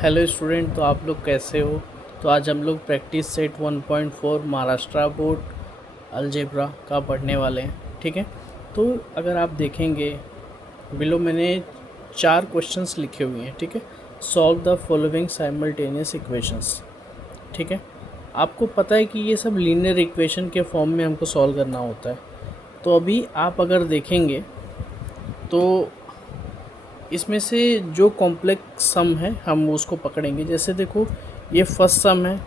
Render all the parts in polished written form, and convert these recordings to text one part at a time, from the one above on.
Hello student, तो आप लोग कैसे हो। तो आज हम लोग practice set 1.4 Maharashtra board algebra का पढ़ने वाले हैं। ठीक है, तो अगर आप देखेंगे बिलो मैंने 4 क्वेश्चंस लिखे हुए हैं। ठीक है, solve the following simultaneous equations. ठीक है, आपको पता है कि ये सब लीनियर इक्वेशन के फॉर्म में हमको सॉल्व करना होता है। तो अभी आप अगर देखेंगे तो इसमें से जो कॉम्प्लेक्स सम है हम उसको पकड़ेंगे। जैसे देखो, ये फर्स्ट सम है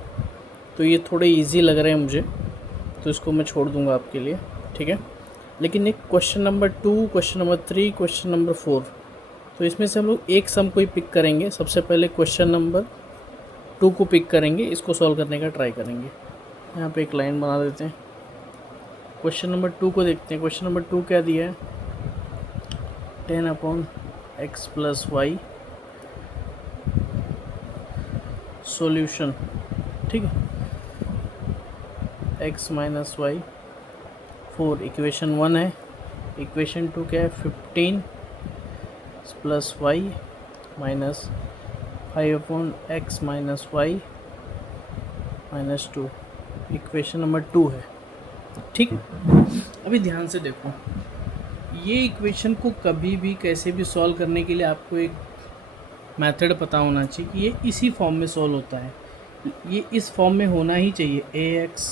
तो ये थोड़े इजी लग रहे हैं मुझे, तो इसको मैं छोड़ दूंगा आपके लिए। ठीक है, लेकिन एक question number 2, question number 3, question number 4, तो इसमें से हम लोग एक सम को ही पिक करेंगे। सबसे पहले क्वेश्चन नंबर 2 को पिक करेंगे, इसको सॉल्व करने का ट्राई करेंगे। यहाँ पे एक लाइन बना देते हैं। क्वेश्चन नंबर 2 को देखते हैं। क्वेश्चन नंबर 2 क्या दिया है, 10/x + y सॉल्यूशन। ठीक है, x - y 4 इक्वेशन 1 है। इक्वेशन 2 क्या है, 15 + y - 5/x - y - 2 equation number 2 है। ठीक है, अभी ध्यान से देखो, ये इक्वेशन को कभी भी कैसे भी सॉल्व करने के लिए आपको एक मेथड पता होना चाहिए कि ये इसी फॉर्म में सॉल्व होता है। ये इस फॉर्म में होना ही चाहिए, ax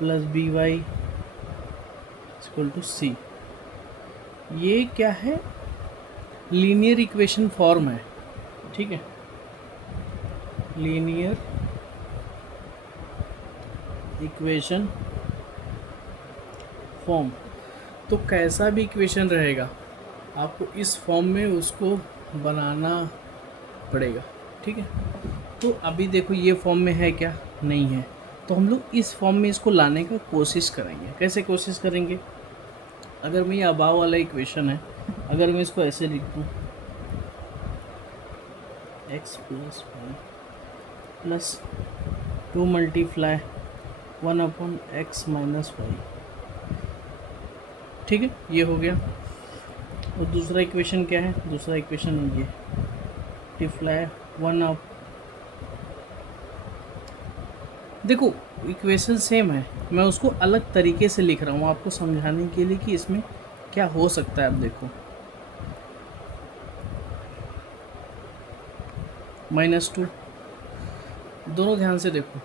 + by = c। ये क्या है, लीनियर इक्वेशन फॉर्म है। ठीक है, लीनियर इक्वेशन फॉर्म। तो कैसा भी इक्वेशन रहेगा आपको इस फॉर्म में उसको बनाना पड़ेगा। ठीक है, तो अभी देखो ये फॉर्म में है क्या, नहीं है, तो हम लोग इस फॉर्म में इसको लाने का कोशिश करेंगे। कैसे कोशिश करेंगे, अगर मैं ये अबाव वाला इक्वेशन है, अगर मैं इसको ऐसे लिख दूँ, x + y + 2 × 1/x - y। ठीक है, ये हो गया। और दूसरा इक्वेशन क्या है, दूसरा इक्वेशन ये मल्टीप्लाई 1 देखो इक्वेशन सेम है, मैं उसको अलग तरीके से लिख रहा हूँ आपको समझाने के लिए कि इसमें क्या हो सकता है। अब देखो -2, दोनों ध्यान से देखो।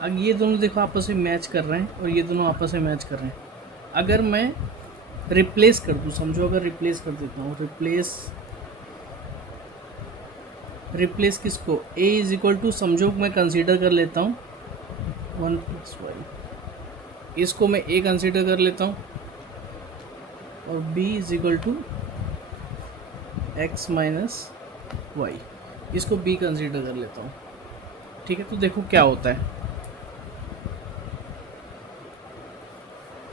अब ये दोनों देखो आपस में मैच कर रहे हैं और ये दोनों आपस में मैच कर रहे हैं। अगर मैं रिप्लेस कर दूँ, समझो अगर रिप्लेस कर देता हूँ, रिप्लेस किसको, a = समझो मैं कंसीडर कर लेता हूँ 1 + y, इसको मैं a कंसीडर कर लेता हूँ, और b = x - y, इसको b कंसीडर कर लेता हूँ। ठीक है, तो देखो क्या होता है।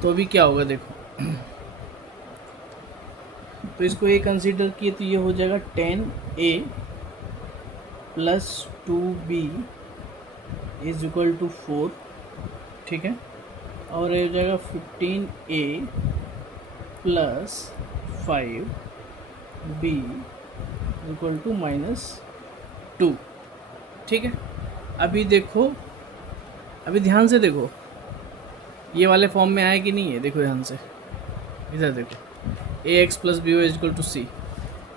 तो अभी क्या होगा देखो, तो इसको a कंसीडर किए तो ये हो जाएगा 10a + 2b = 4। ठीक है, और ये हो जाएगा 15a + 5b = -2। ठीक है, अभी देखो, अभी ध्यान से देखो, ये वाले फॉर्म में आया कि नहीं है, देखो ध्यान से, इधर देखो, ax + by = c,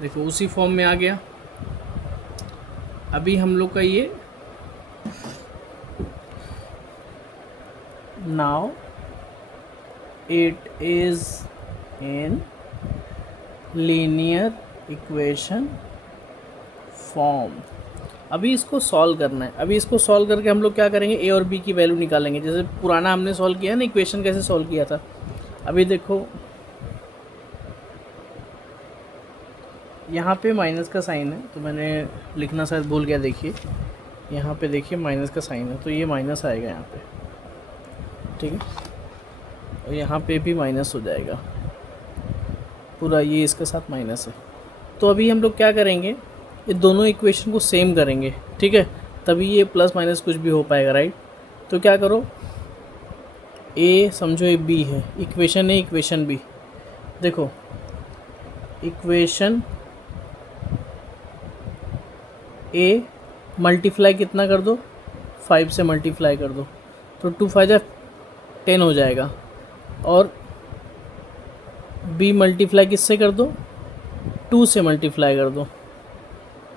देखो उसी फॉर्म में आ गया। अभी हम लोग का ये now it is in linear equation form. अभी इसको सॉल्व करना है। अभी इसको सॉल्व करके हम लोग क्या करेंगे, a और b की वैल्यू निकालेंगे, जैसे पुराना हमने सॉल्व किया ना, इक्वेशन कैसे सॉल्व किया था। अभी देखो यहाँ पे माइनस का साइन है, तो मैंने लिखना शायद भूल गया। देखिए यहाँ पे देखिए माइनस का साइन है, तो ये माइनस आएगा यहाँ पे। ठीक है, और यहाँ पे भी माइनस हो जाएगा पूरा, ये इसके साथ माइनस है। तो अभी हम लोग क्या करेंगे, ये दोनों इक्वेशन को सेम करेंगे। ठीक है, तभी ये प्लस माइनस कुछ भी हो पाएगा, राइट। तो क्या करो, a समझो ये b है, इक्वेशन a इक्वेशन b, देखो इक्वेशन ए मल्टीप्लाई कितना कर दो, 5 से मल्टीप्लाई कर दो, तो 2 5 जा 10 हो जाएगा। और बी मल्टीप्लाई किससे कर दो, 2 से मल्टीप्लाई कर दो।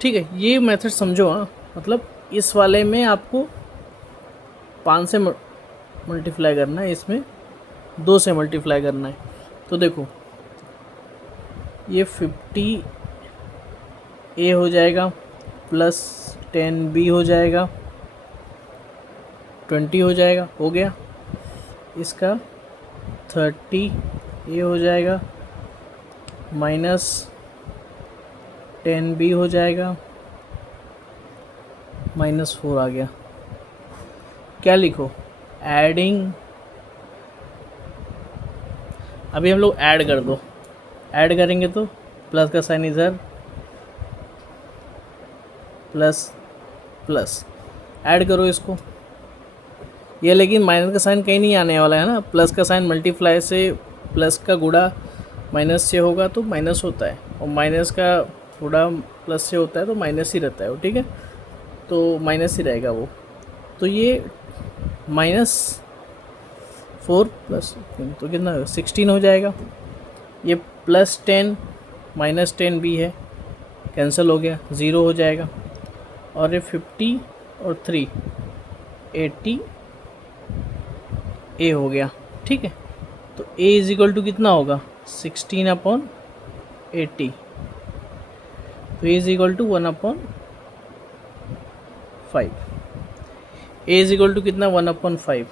ठीक है, ये मेथड समझो। हाँ, मतलब इस वाले में आपको 5 से मल्टीप्लाई करना है, इसमें 2 से मल्टीप्लाई करना है। तो देखो ये 50 ए हो जाएगा प्लस 10 बी हो जाएगा, 20 हो जाएगा, हो गया। इसका 30 ए हो जाएगा माइनस 10 बी हो जाएगा, -4 आ गया। क्या लिखो, एडिंग। अभी हम लोग ऐड कर दो, ऐड करेंगे तो प्लस का साइन इधर, प्लस प्लस, ऐड करो इसको। ये लेकिन माइनस का साइन कहीं नहीं आने वाला है ना, प्लस का साइन मल्टीप्लाई से, प्लस का गुणा माइनस से होगा तो माइनस होता है, और माइनस का गुणा प्लस से होता है तो माइनस ही रहता है वो। ठीक है, तो माइनस ही रहेगा वो। तो ये -4 प्लस तो कितना 16 हो जाएगा। ये प्लस 10 माइनस 10 भी है, कैंसिल हो गया, 0 हो जाएगा। और ये 50 और 3 80 ए हो गया। ठीक है, तो ए इज इक्वल टू कितना होगा, 16/80। तो a is equal to 1/5। A is equal to कितना, 1/5।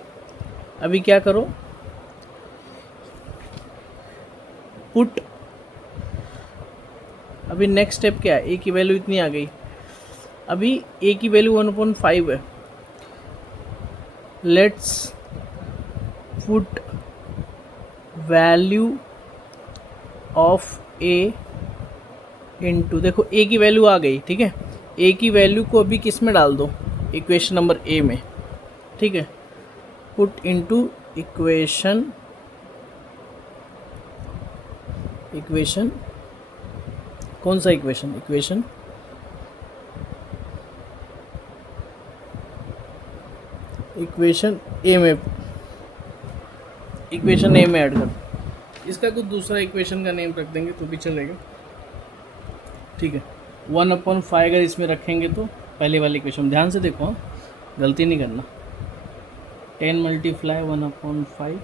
अभी क्या करो, पुट। अभी नेक्स्ट स्टेप क्या है, ए की वैल्यू इतनी आ गई। अभी ए की वैल्यू 1/5 है। Let's put value of A into, देखो ए की वैल्यू आ गई। ठीक है, ए की वैल्यू को अभी किस में डाल दो, इक्वेशन नंबर ए में। ठीक है, पुट इनटू इक्वेशन कौन सा इक्वेशन, इक्वेशन ए में, ऐड कर। इसका कुछ दूसरा इक्वेशन का नेम रख देंगे तो भी चलेगा। ठीक है, 1/5 अगर इसमें रखेंगे तो पहले वाली इक्वेशन ध्यान से देखो, हाँ, गलती नहीं करना। 10 मल्टीप्लाई 1/5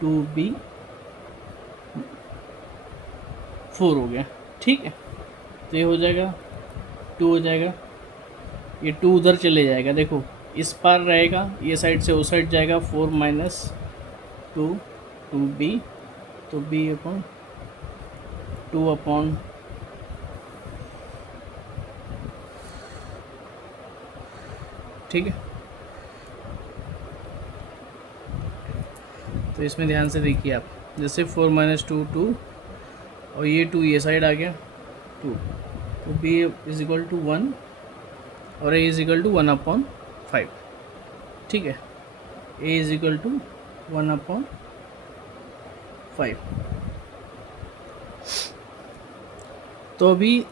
2b 4 हो गया। ठीक है, तो ये हो जाएगा 2 हो जाएगा, ये 2 उधर चले जाएगा, देखो इस पार रहेगा, ये साइड से उस साइड जाएगा, 4 - 2 2b, तो b/2 ठीक है। तो इसमें ध्यान से देखिए आप, जैसे 4 - 2 2, और ये 2 ये साइड आ गया 2, तो b इज इक्वल टू 1 और a इज इक्वल टू 1/5। ठीक है, a इज इक्वल टू 1/5। तो अभी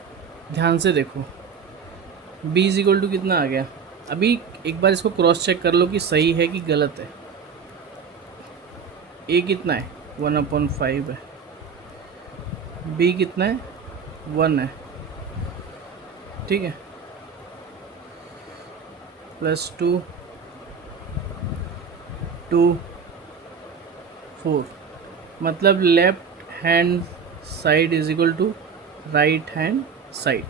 ध्यान से देखो, b इज इक्वल टू कितना आ गया। अभी एक बार इसको क्रॉस चेक कर लो कि सही है कि गलत है। a कितना है, 1/5 है, b कितना है, 1 है। ठीक है, +2 2 4, मतलब left hand side is equal to right hand side.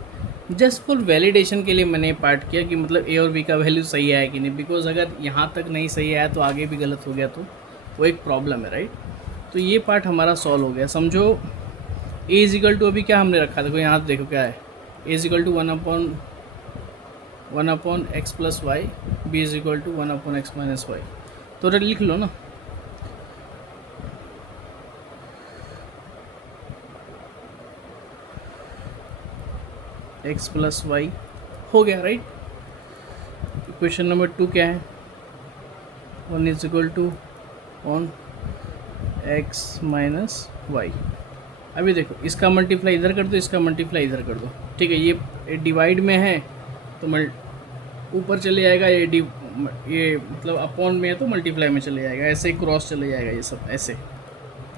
Just for validation के लिए मैंने ये पार्ट किया कि मतलब ए और बी का वैल्यू सही है कि नहीं, बिकॉज अगर यहाँ तक नहीं सही आया तो आगे भी गलत हो गया तो वो एक प्रॉब्लम है, राइट। तो ये पार्ट हमारा सॉल्व हो गया। समझो ए इज इक्वल टू, अभी क्या हमने रखा, देखो यहाँ देखो क्या है, a is equal to 1/x + y, b is equal to 1/x - y। तो लिख लो ना, x + y हो गया, राइट। इक्वेशन नंबर 2 क्या है, 1 is equal to on x - y। अभी देखो इसका मल्टीप्लाई इधर कर दो, इसका मल्टीप्लाई इधर कर दो, ठीक है, ये डिवाइड में है तो ऊपर चले जाएगा, ये मतलब अपॉन में है तो मल्टीप्लाई में चले जाएगा, ऐसे ही क्रॉस चले जाएगा ये सब ऐसे।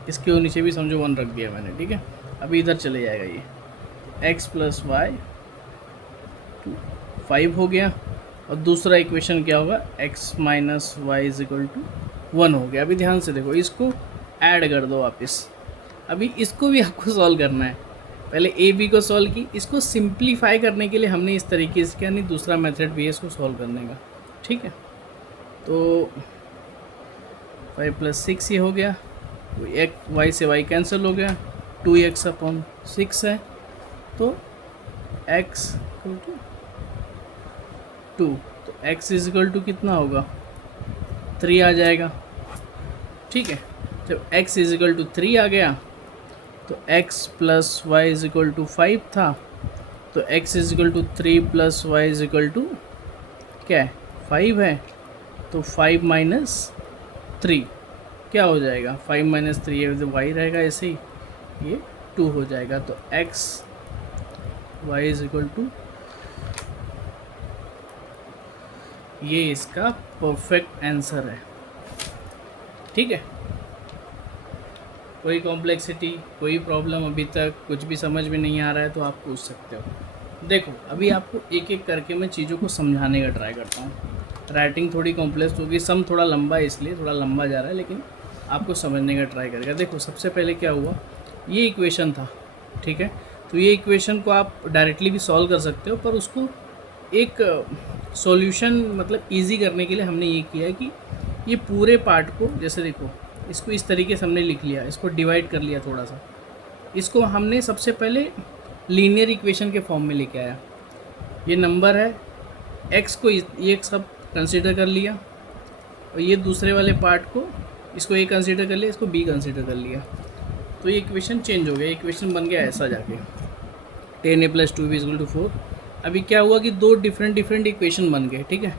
इसके नीचे भी समझो 1 रख दिया मैंने, ठीक है। अभी इधर चले जाएगा ये x प्लस वाई 5 हो गया, और दूसरा इक्वेशन क्या होगा, x minus y is equal to 1 हो गया। अभी ध्यान से देखो, इसको ऐड कर दो वापस। अभी इसको भी आपको सॉल्व करना है। पहले ए बी को सॉल्व की, इसको सिंप्लीफाई करने के लिए हमने इस तरीके से किया, नहीं दूसरा मेथड भी है इसको सॉल्व करने का, ठीक है। तो 5 प्लस 6 ये हो गया, तो एक वाई से वाई कैंसिल हो गया, 2x अपॉन 6 है, तो x इक्वल टू 2, तो x इज इक्वल टू कितना होगा, 3 आ जाएगा, ठीक है। जब x इज इक्वल टू 3 आ गया तो x plus y is equal to 5 था, तो x is equal to 3 plus y is equal to क्या है, 5 है, तो 5 माइनस 3 क्या हो जाएगा, 5 माइनस 3 ये तो y रहेगा, ऐसे ही ये 2 हो जाएगा। तो x y is equal to, ये इसका परफेक्ट आंसर है, ठीक है। कोई कॉम्प्लेक्सिटी, कोई प्रॉब्लम अभी तक कुछ भी समझ में नहीं आ रहा है तो आप पूछ सकते हो। देखो अभी आपको एक एक करके मैं चीज़ों को समझाने का ट्राई करता हूँ। राइटिंग थोड़ी कॉम्प्लेक्स होगी, सम थोड़ा लंबा है इसलिए थोड़ा लंबा जा रहा है, लेकिन आपको समझने का ट्राई करेगा। देखो सबसे पहले क्या हुआ, ये इक्वेशन था, ठीक है। तो ये इक्वेशन को आप डायरेक्टली भी सॉल्व कर सकते हो, पर उसको एक सॉल्यूशन मतलब इजी करने के लिए हमने ये किया है कि ये पूरे पार्ट को, जैसे देखो इसको इस तरीके से हमने लिख लिया, इसको डिवाइड कर लिया थोड़ा सा, इसको हमने सबसे पहले लीनियर इक्वेशन के फॉर्म में लेके आया। ये नंबर है, x को ये सब कंसीडर कर लिया, और ये दूसरे वाले पार्ट को, इसको a कंसीडर कर लिया, इसको b कंसीडर कर लिया, तो ये इक्वेशन चेंज हो गया। इक्वेशन बन गया ऐसा जाके 10a plus 2b equal to 4। अभी क्या हुआ कि दो डिफरेंट इक्वेशन बन गए, ठीक है।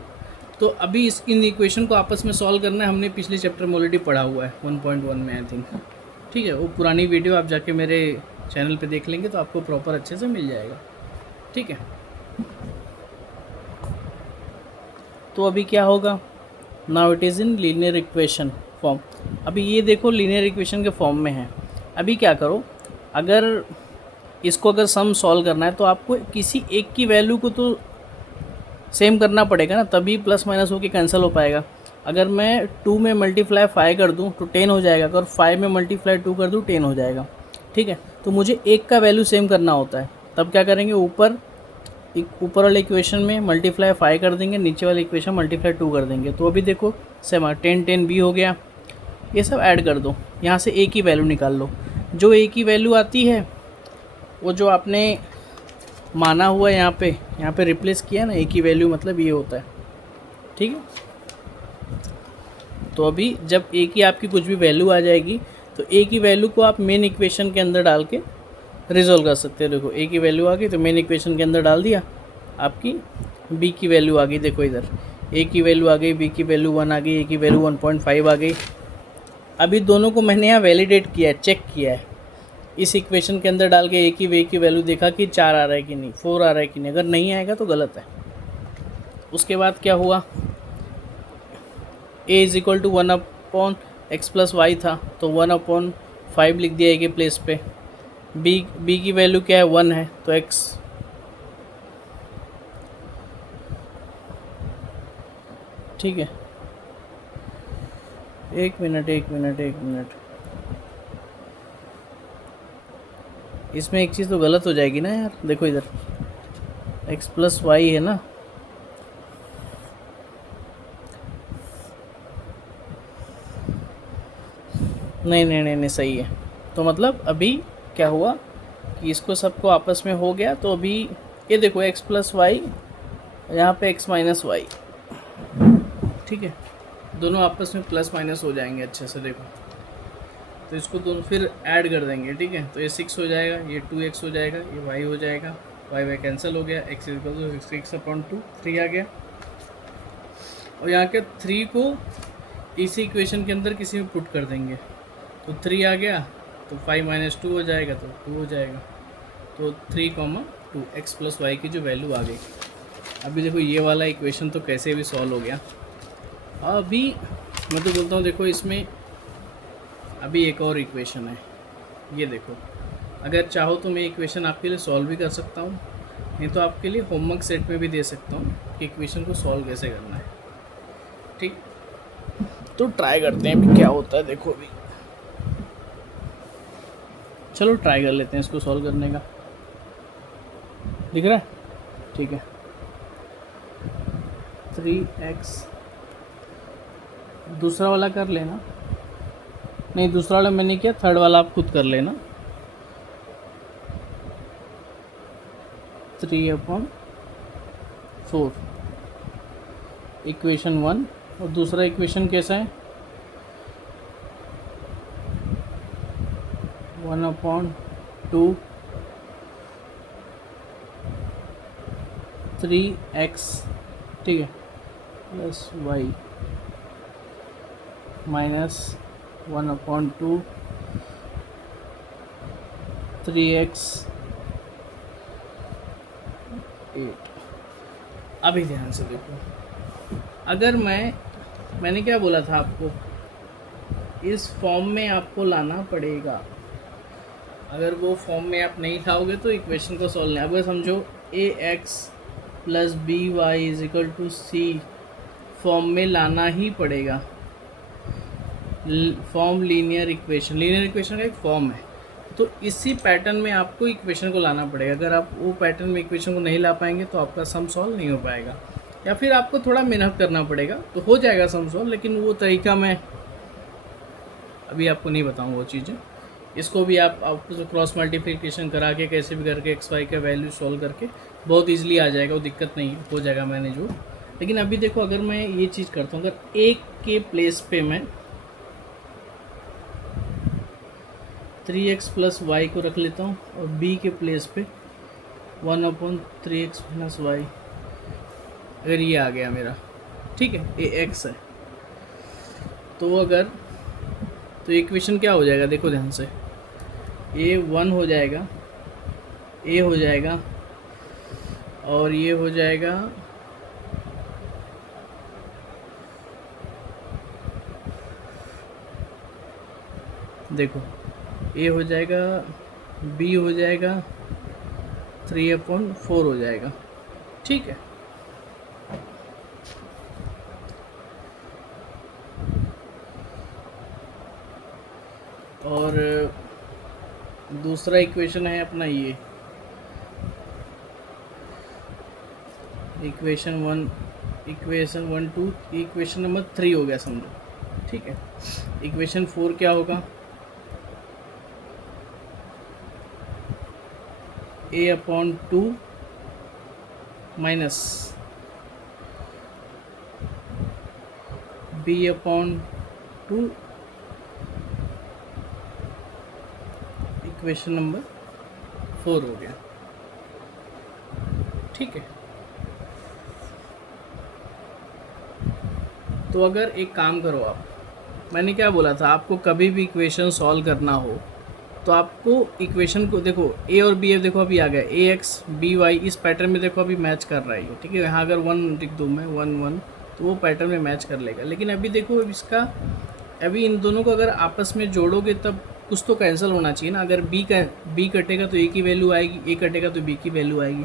तो अभी इन इक्वेशन को आपस में सॉल्व करना है, हमने पिछले चैप्टर में ऑलरेडी पढ़ा हुआ है 1.1 में आई थिंक, ठीक है। वो पुरानी वीडियो आप जाके मेरे चैनल पे देख लेंगे तो आपको प्रॉपर अच्छे से मिल जाएगा, ठीक है। तो अभी क्या होगा, now it is in linear equation form. अभी ये देखो लीनियर इक्वेशन के फॉर्म में है। अभी क्या करो, अगर इसको अगर सम सॉल्व करना है तो आपको किसी एक की वैल्यू को तो सेम करना पड़ेगा ना, तभी प्लस माइनस होके कैंसिल हो पाएगा। अगर मैं 2 में मल्टीप्लाई 5 कर दूं तो 10 हो जाएगा, अगर 5 में मल्टीप्लाई 2 कर दूं 10 हो जाएगा, ठीक है। तो मुझे एक का वैल्यू सेम करना होता है, तब क्या करेंगे, ऊपर वाले इक्वेशन में मल्टीप्लाई 5 कर देंगे, नीचे वाले इक्वेशन मल्टीप्लाई 2 कर देंगे, तो अभी देखो सेम 10 10 भी हो गया। ये सब ऐड कर दो, यहाँ से ए की वैल्यू निकाल लो। जो ए की वैल्यू आती है वो जो आपने माना हुआ है यहाँ पे रिप्लेस किया ना, ए की वैल्यू मतलब ये होता है, ठीक है। तो अभी जब ए की आपकी कुछ भी वैल्यू आ जाएगी तो ए की वैल्यू को आप मेन इक्वेशन के अंदर डाल के रिजोल्व कर सकते हो। देखो ए की वैल्यू आ गई तो मेन इक्वेशन के अंदर डाल दिया, आपकी बी की वैल्यू आ गई, देखो इधर ए की वैल्यू आ गई, बी की वैल्यू 1 आ गई, ए की वैल्यू 1.5 आ गई। अभी दोनों को मैंने यहाँ वैलिडेट किया है, चेक किया है, इस इक्वेशन के अंदर डाल के ए की वैल्यू देखा कि 4 आ रहा है कि नहीं, 4 आ रहा है कि नहीं। अगर नहीं आएगा तो गलत है। उसके बाद क्या हुआ, a is equal to 1/x plus y था, तो 1/5 लिख दिया a के प्लेस पे। b की वैल्यू क्या है, 1 है, तो x, ठीक है। एक मिनट, इसमें एक चीज़ तो गलत हो जाएगी ना यार। देखो इधर x प्लस वाई है ना, नहीं सही है। तो मतलब अभी क्या हुआ कि इसको सबको आपस में हो गया, तो अभी ये देखो x प्लस वाई, यहाँ पे x माइनस वाई, ठीक है, दोनों आपस में प्लस माइनस हो जाएंगे अच्छे से। देखो तो इसको दोनों फिर ऐड कर देंगे, ठीक है। तो ये 6 हो जाएगा, ये 2x हो जाएगा, ये y हो जाएगा, y कैंसिल हो गया, x इक्वल टू 6/2, 3 आ गया। और यहाँ के 3 को इसी इक्वेशन के अंदर किसी में पुट कर देंगे, तो 3 आ गया, तो 5 - 2 हो जाएगा, तो 2 हो जाएगा, तो 3, टू एक्स प्लस वाई की जो वैल्यू आ गई। अभी देखो ये वाला इक्वेशन तो कैसे भी सॉल्व हो गया। अभी मैं तो बोलता हूँ देखो इसमें अभी एक और इक्वेशन है, ये देखो। अगर चाहो तो मैं इक्वेशन आपके लिए सॉल्व भी कर सकता हूँ, नहीं तो आपके लिए होमवर्क सेट में भी दे सकता हूँ कि इक्वेशन को सॉल्व कैसे करना है। ठीक, तो ट्राई करते हैं अभी क्या होता है। देखो अभी चलो ट्राई कर लेते हैं इसको सॉल्व करने का। दिख रहा है? ठीक है। 3x दूसरा वाला कर लेना, नहीं दूसरा वाला मैंने किया, थर्ड वाला आप खुद कर लेना। 3/4 इक्वेशन 1। और दूसरा इक्वेशन कैसा है? 1/2 3x, ठीक है, प्लस वाई माइनस 1/2 3x 8। अभी ध्यान से देखो, अगर मैंने क्या बोला था आपको, इस फॉर्म में आपको लाना पड़ेगा। अगर वो फॉर्म में आप नहीं लाओगे तो इक्वेशन को सॉल्व नहीं। अगर समझो ax plus b y is equal to c form में लाना ही पड़ेगा। फॉर्म लीनियर इक्वेशन का एक फॉर्म है, तो इसी पैटर्न में आपको इक्वेशन को लाना पड़ेगा। अगर आप वो पैटर्न में इक्वेशन को नहीं ला पाएंगे तो आपका सम सॉल्व नहीं हो पाएगा, या फिर आपको थोड़ा मेहनत करना पड़ेगा तो हो जाएगा सम सॉल्व, लेकिन वो तरीका मैं अभी आपको नहीं बताऊँगा वो चीज़ें। इसको भी आपको क्रॉस मल्टीप्लिकेशन करा के कैसे भी करके एक्स वाई का वैल्यू सॉल्व करके बहुत ईजिली आ जाएगा, वो दिक्कत नहीं है, हो जाएगा मैनेज वो। लेकिन अभी देखो, अगर मैं ये चीज़ करता हूँ, अगर एक के प्लेस पे मैं 3x प्लस वाई को रख लेता हूँ और b के प्लेस पे 1/3x माइनस वाई, अगर ये आ गया मेरा, ठीक है, ये x है, तो इक्वेशन क्या हो जाएगा देखो ध्यान से, ये 1 हो जाएगा, a हो जाएगा और ये हो जाएगा देखो, a हो जाएगा, b हो जाएगा, 3/4 हो जाएगा, ठीक है। और दूसरा इक्वेशन है अपना ये इक्वेशन 1 2, इक्वेशन नंबर 3 हो गया समझो, ठीक है। इक्वेशन 4 क्या होगा? a/2 minus b/2, equation number 4 हो गया, ठीक है। तो अगर एक काम करो आप, मैंने क्या बोला था आपको, कभी भी इक्वेशन सॉल्व करना हो तो आपको इक्वेशन को देखो, a और b देखो अभी आ गया, ax by इस पैटर्न में देखो अभी मैच कर रहा है, ठीक है। यहाँ अगर 1 लिख दूँ मैं 1 1 तो वो पैटर्न में मैच कर लेगा। लेकिन अभी देखो इसका, अभी इन दोनों को अगर आपस में जोड़ोगे तब कुछ तो कैंसिल होना चाहिए ना। अगर b कटेगा तो a की वैल्यू आएगी, a कटेगा तो b की वैल्यू आएगी।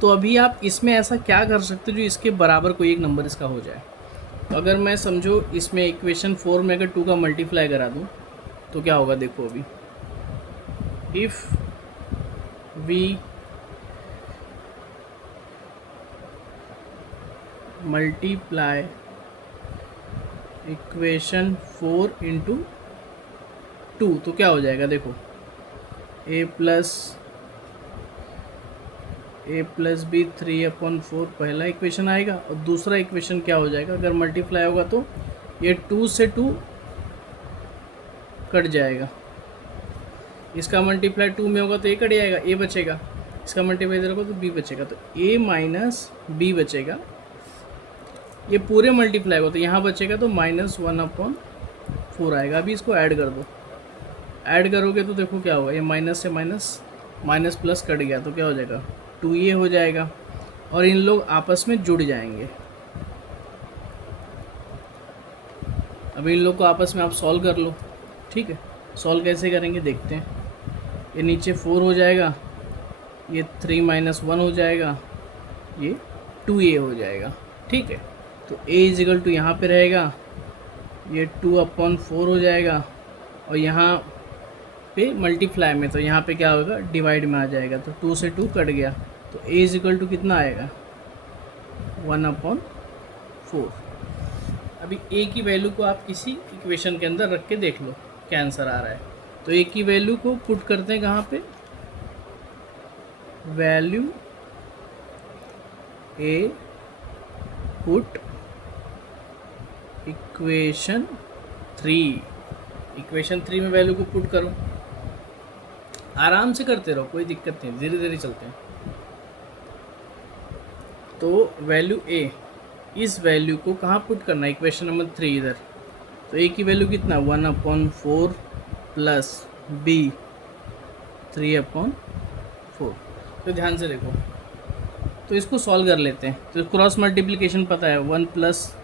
तो अभी आप इसमें ऐसा क्या कर सकते हो जो इसके बराबर कोई एक नंबर इसका हो जाए। तो अगर मैं समझो इसमें इक्वेशन 4 में अगर 2 का मल्टीप्लाई करा दूँ तो क्या होगा देखो, अभी if we multiply equation 4 into 2 तो क्या हो जाएगा देखो, a प्लस बी 3/4 पहला इक्वेशन आएगा, और दूसरा इक्वेशन क्या हो जाएगा, अगर मल्टीप्लाई होगा तो ये 2 से 2 कट जाएगा, इसका मल्टीप्लाई 2 में होगा तो a कट जाएगा, a बचेगा, इसका मल्टीप्लाई इधर होगा तो b बचेगा, तो a माइनस b बचेगा। ये पूरे मल्टीप्लाई होगा तो यहाँ बचेगा तो -1/4 आएगा। अभी इसको ऐड कर दो, ऐड करोगे तो देखो क्या होगा, ये माइनस से माइनस प्लस कट गया तो क्या हो जाएगा 2a हो जाएगा और इन लोग आपस में जुड़ जाएंगे। अब इन लोग को आपस में आप सॉल्व कर लो, ठीक है। सॉल्व कैसे करेंगे देखते हैं। ये नीचे 4 हो जाएगा, ये 3 - 1 हो जाएगा, ये 2a हो जाएगा, ठीक है। तो a इजिकल टू यहाँ पर रहेगा, ये 2/4 हो जाएगा और यहाँ पे मल्टीप्लाई में, तो यहाँ पे क्या होगा, डिवाइड में आ जाएगा, तो 2 से 2 कट गया, तो a इजिकल टू कितना आएगा, 1/4। अभी a की वैल्यू को आप किसी इक्वेशन के अंदर रख के देख लो क्या आंसर आ रहा है। तो a की वैल्यू को पुट करते हैं कहाँ पे, वैल्यू a पुट इक्वेशन 3 में वैल्यू को पुट करो। आराम से करते रहो, कोई दिक्कत नहीं, धीरे धीरे चलते हैं। तो वैल्यू a, इस वैल्यू को कहाँ पुट करना है, इक्वेशन नंबर 3 इधर। तो a की वैल्यू कितना, 1/4 प्लस b 3/4। तो ध्यान से देखो, तो इसको सॉल्व कर लेते हैं। तो क्रॉस मल्टीप्लिकेशन पता है, 1 +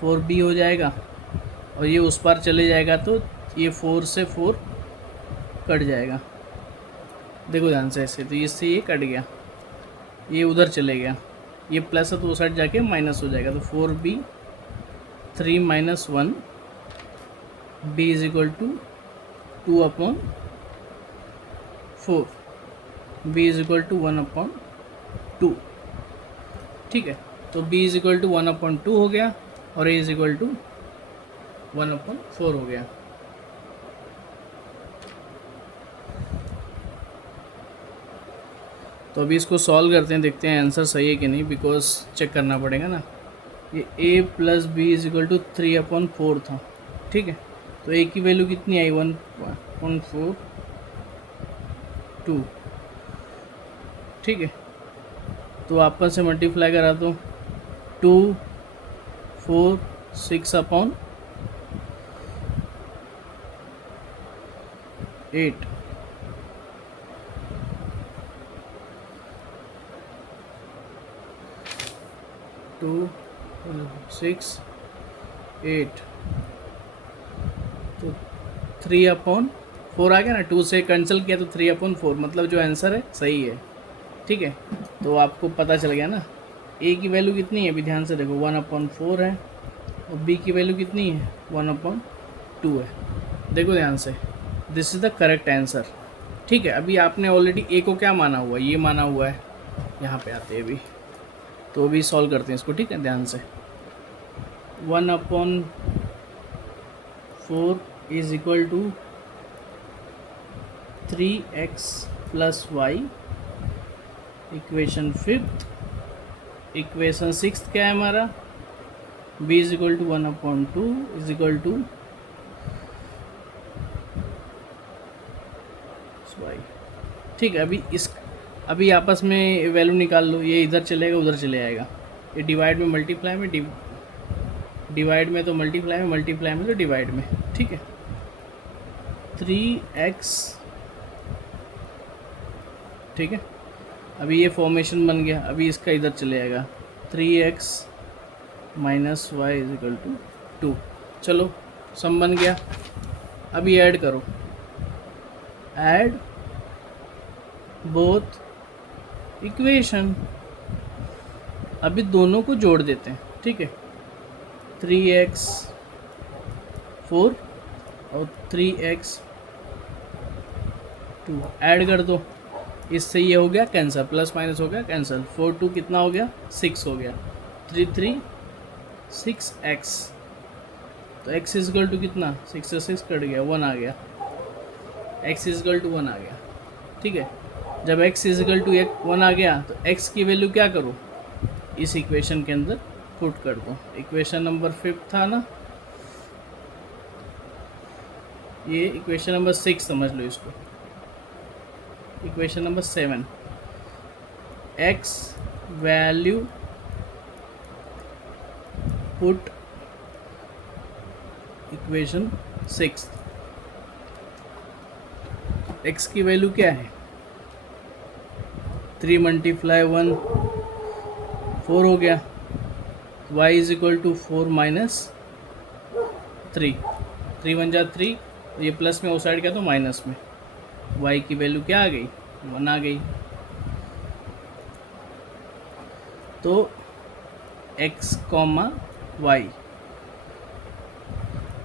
4b हो जाएगा और ये उस पार चले जाएगा, तो ये 4 से 4 कट जाएगा। देखो ध्यान से ऐसे, तो इससे ये कट गया, ये उधर चले गया, ये प्लस है तो उस साइड जाके माइनस हो जाएगा। तो 4b 3 - 1 b is equal to 2/4, b is equal to 1/2, ठीक है। तो b इजिकल टू 1/2 हो गया और a इजिकल टू 1/4 हो गया। तो अभी इसको सॉल्व करते हैं, देखते हैं आंसर सही है कि नहीं, बिकॉज चेक करना पड़ेगा ना। ये a + b इजिकल टू 3/4 था, ठीक है। तो a की वैल्यू कितनी आई, 1.42, ठीक है। तो आपस से मल्टीप्लाई करा दो, 2 4 6/8, टू 6 8, तो 3/4 आ गया ना। 2 से कैंसिल किया तो 3/4, मतलब जो आंसर है सही है, ठीक है। तो आपको पता चल गया ना a की वैल्यू कितनी है, अभी ध्यान से देखो, 1/4 है और b की वैल्यू कितनी है, 1/2 है। देखो ध्यान से, this is the correct answer, ठीक है। अभी आपने ऑलरेडी a को क्या माना हुआ है, ये माना हुआ है, यहाँ पे आते हैं अभी। तो अभी सॉल्व करते हैं इसको, ठीक है, ध्यान से। 1/4 is equal to 3x + y, equation 5th। Equation 6th क्या है हमारा, b is equal to 1/2 is equal to y, ठीक है। अभी आपस में वैल्यू निकाल लो, ये इधर चलेगा उधर चले जाएगा, ये डिवाइड में मल्टीप्लाई में, डिवाइड में तो मल्टीप्लाई में, मल्टीप्लाई में तो डिवाइड में, ठीक है। 3x, ठीक है। अभी ये फॉर्मेशन बन गया, अभी इसका इधर चले जाएगा, 3x - y is equal to 2। चलो सम बन गया। अभी ऐड करो, ऐड बोथ इक्वेशन। अभी दोनों को जोड़ देते हैं, ठीक है। 3x 4 और 3x 2 ऐड कर दो, इससे ये हो गया कैंसिल, प्लस माइनस हो गया कैंसिल। 4 2 कितना हो गया, 6 हो गया, 3 3 6x। तो x इजकल टू कितना, 6 से 6 कट गया, 1 आ गया, x इजकल टू 1 आ गया, ठीक है। जब x इजकल टू 1 आ गया तो x की वैल्यू क्या करो, इस इक्वेशन के अंदर पुट कर दो। इक्वेशन नंबर 5 था ना, ये इक्वेशन नंबर 6 समझ लो इसको। Equation number 7, x value put equation 6, x की वैल्यू क्या है, 3 मल्टीप्लाई 1 4 हो गया, y is equal to 4 minus 3, 3 1 जा 3, ये प्लस में उस साइड क्या तो माइनस में, y की वैल्यू क्या आ गई 1 आ गई। तो x कॉमा y,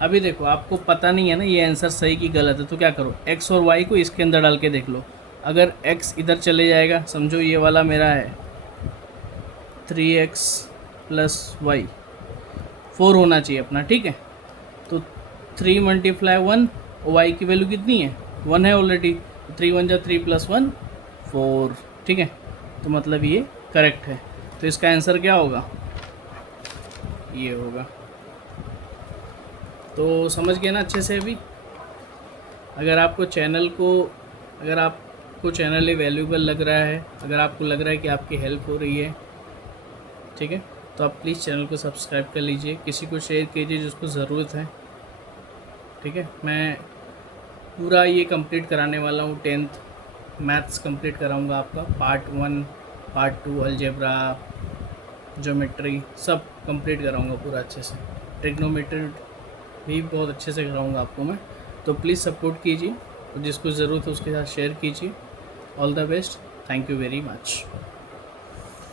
अभी देखो आपको पता नहीं है ना ये आंसर सही कि गलत है, तो क्या करो x और y को इसके अंदर डाल के देख लो। अगर x इधर चले जाएगा, समझो ये वाला मेरा है 3x प्लस वाई, 4 होना चाहिए अपना, ठीक है। तो 3 मल्टीप्लाई 1 और y की वैल्यू कितनी है 1 है ऑलरेडी, 3 1 जा 3 प्लस 1 4, ठीक है। तो मतलब ये करेक्ट है, तो इसका आंसर क्या होगा, ये होगा। तो समझ गए ना अच्छे से। अभी अगर आपको चैनल ये वैल्यूबल लग रहा है, अगर आपको लग रहा है कि आपकी हेल्प हो रही है, ठीक है, तो आप प्लीज़ चैनल को सब्सक्राइब कर लीजिए, किसी को शेयर कीजिए जिसको ज़रूरत है, ठीक है। मैं पूरा ये कंप्लीट कराने वाला हूँ, 10th मैथ्स कंप्लीट कराऊँगा आपका, पार्ट 1 पार्ट 2 अलजेब्रा ज्योमेट्री सब कंप्लीट कराऊँगा पूरा अच्छे से, ट्रिग्नोमेट्री भी बहुत अच्छे से कराऊँगा आपको मैं। तो प्लीज़ सपोर्ट कीजिए और जिसको ज़रूरत है उसके साथ शेयर कीजिए। All the best, thank you very much.